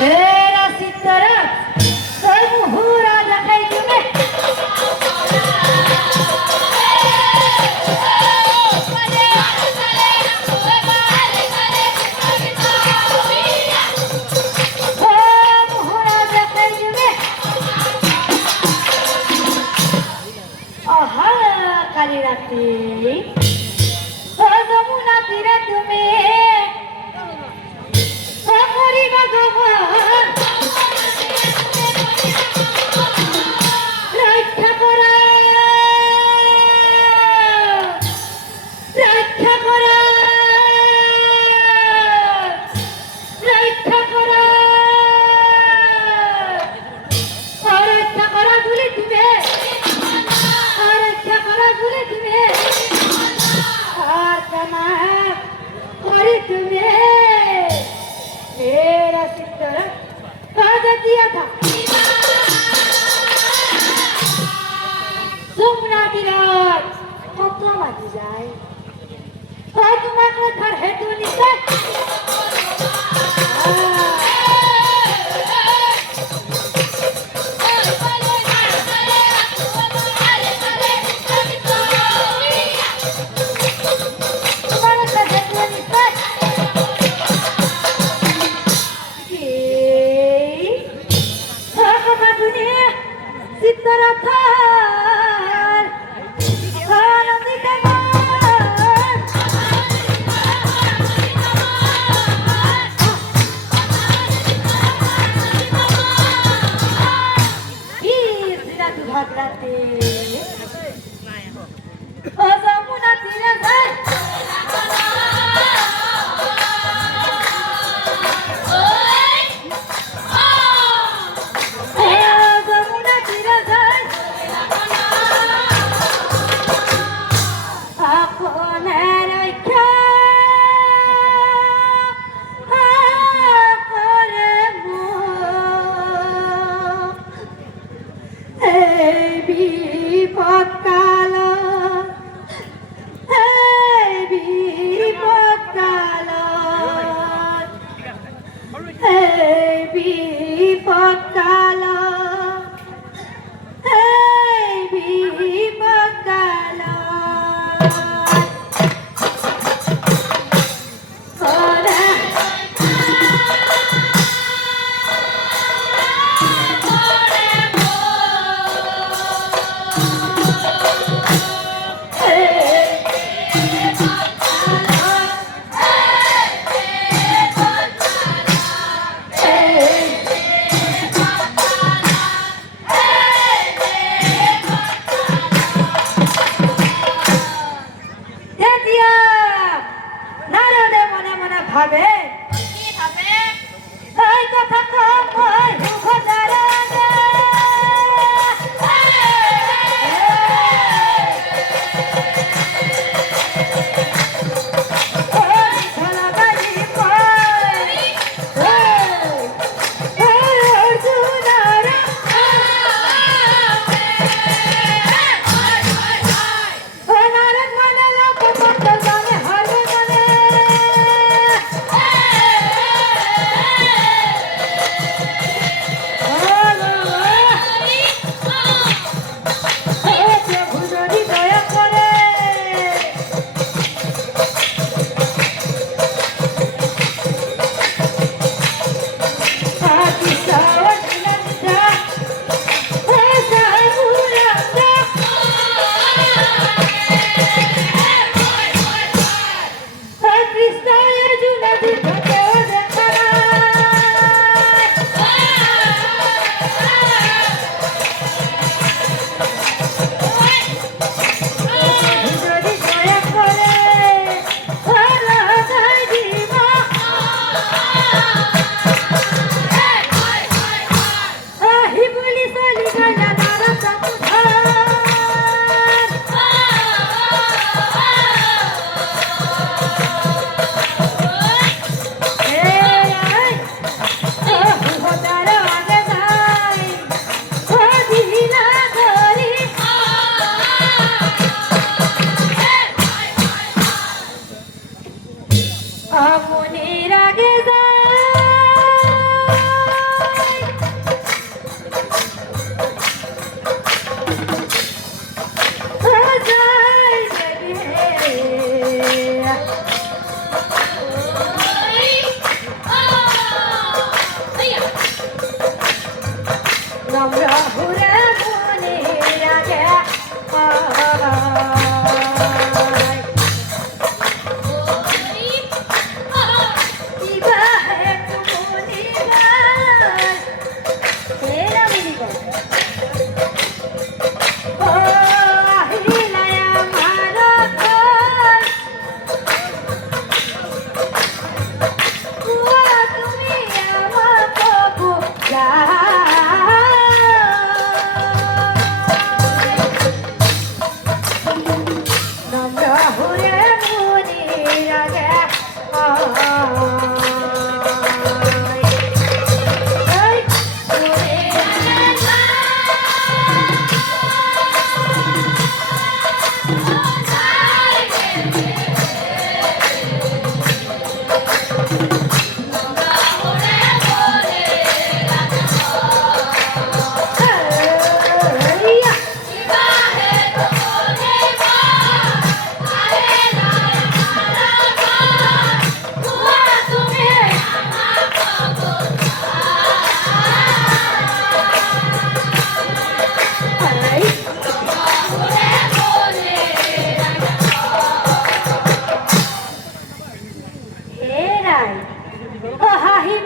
तेरा सितारा समूरा देखाई तुम्हें समूरा देखाई तुम्हें आहा काली राती जमुना तीरे तुम्हें हमारी भगवान रक्षा करा रक्षा करा रक्षा करा रक्षा करा भूले तुम्हें रक्षा करा भूले तुम्हें और तुम्हें मेरा सितारा वादा दिया था सुमना की रात कत बाजी जाए और तुम्हारे घर है तो निकल सितारा था भागलाते जमुना तीरे जाए जमुना तीरे जाए अपने रक्षा करे বিপদ কাল বিপদ কাল বিপদ কাল বিপদ কাল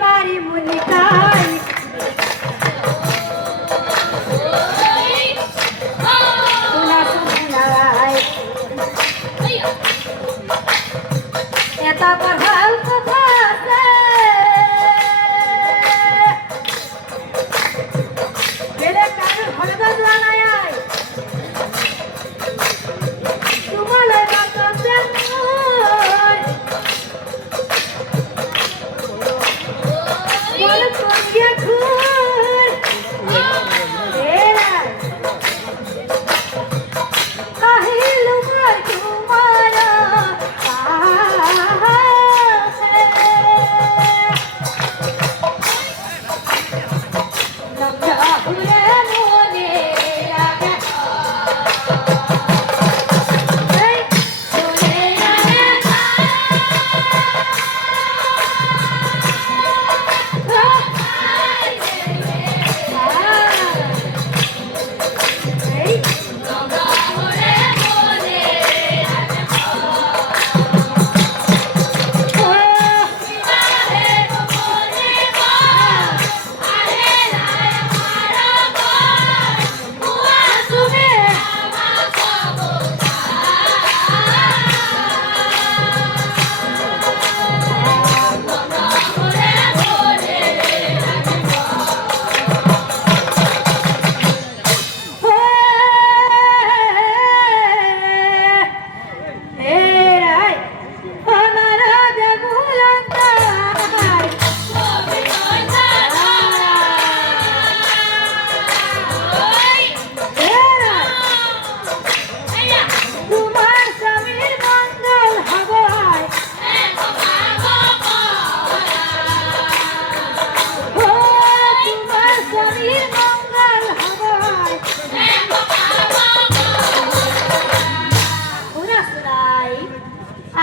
বাড়ি মুনিকাই সোনা সোনাই এটা পড়াল কথা আছে বেলে কারো ঘরে তো জোয়া নাই তোমালে বাতন দেন বল কোন ঘুর এরা আহিলু মার তোমারা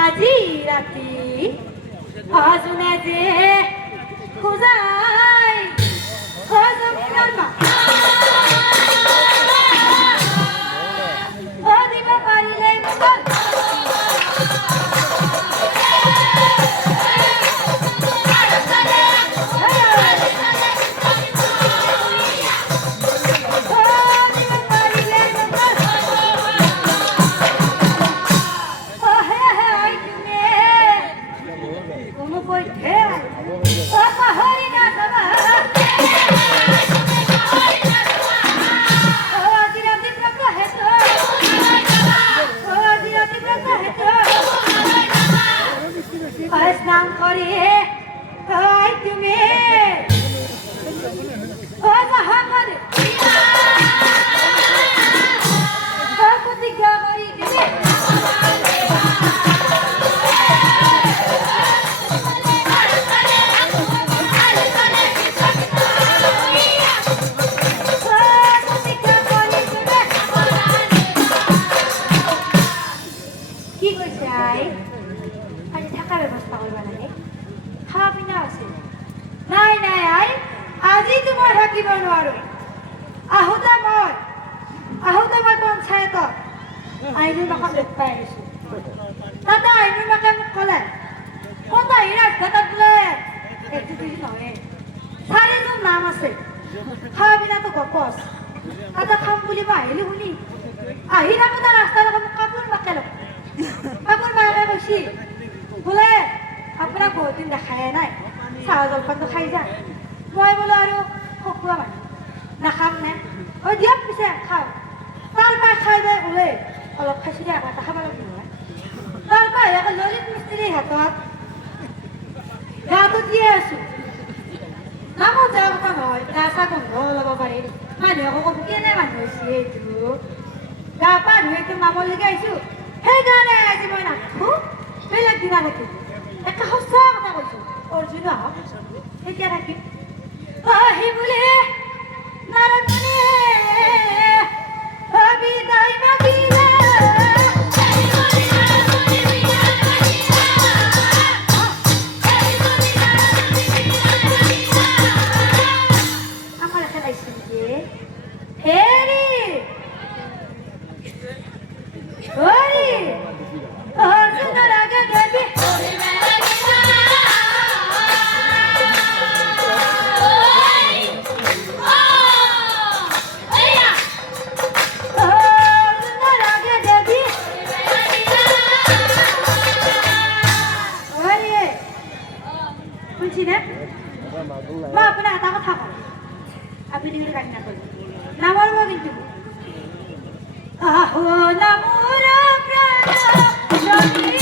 আজি রাতি আজনে যে খুজাই খোঁজমিনার মা ও দিব পারিলে মঙ্গল স্নান করে তুমি প্রতিজ্ঞা করি দিলে কি কইছে আই আজি থাকা ব্যবস্থা করবা লাগে খাওয়া পিনা আছে নাই নাই আই আজি তোমার থাকিব নোৱাৰো আহুতা মই পঞ্চায়ত আইনুৰ মাকক লগ পাই আহিছো তাতে আইনুৰ মাকে মোক ক'লে ক'ত আহি ৰাজঘাটত বোলে একটু দুই নহয় চাৰিজন নাম আছে খাওয়া পিনাটো গপচ তাতে খাম বুলি মই আহিলো শুনি আহি থাকোঁতে ৰাস্তাৰ লগত মোক কাপোৰ মাকে লগ কাপোৰ মাকে কৈছি বোলে আপোনাক বহুত দিন দেখাই নাই চাহ জলপানটো খাই যা মই বোলো আৰু খকুৱা মানুহ নাখাম নে দিয়ক পিছে খাওঁ তাৰ পৰা খাই যায় ওলে অলপ খাইছোঁ দিয়া এটা খাব লাগিব তাৰ পৰা আকৌ ললিত মিস্ত্ৰীৰ হাতত গাটো দিয়ে আছোঁ নামত যোৱা কথা নহয় গা চা গোন্ধ ল'ব পাৰি মানুহে আকৌ ক'ব কেনে মানুহ হৈছে এইটো গা পা ধুই একদম নামলৈকে আহিছোঁ সেইকাৰণে আজি মই নাথাকোঁ বেলেগ দিনা থাকিম একে সঁচা কথা কৈছোঁ অৰ্জুন আহক এতিয়া থাকিম আহি বোলে নাৰায়ণে বিদায় মাগিলে আমার খেলাইছিল যে হেরি ওরি অর্জুনের আগে দেবী মই আপোনাক এটা কথা কওঁ আপুনি কিন্তু কাটি নাপাব নামাৰিব কিন্তু আহো নামোৰ প্ৰাণ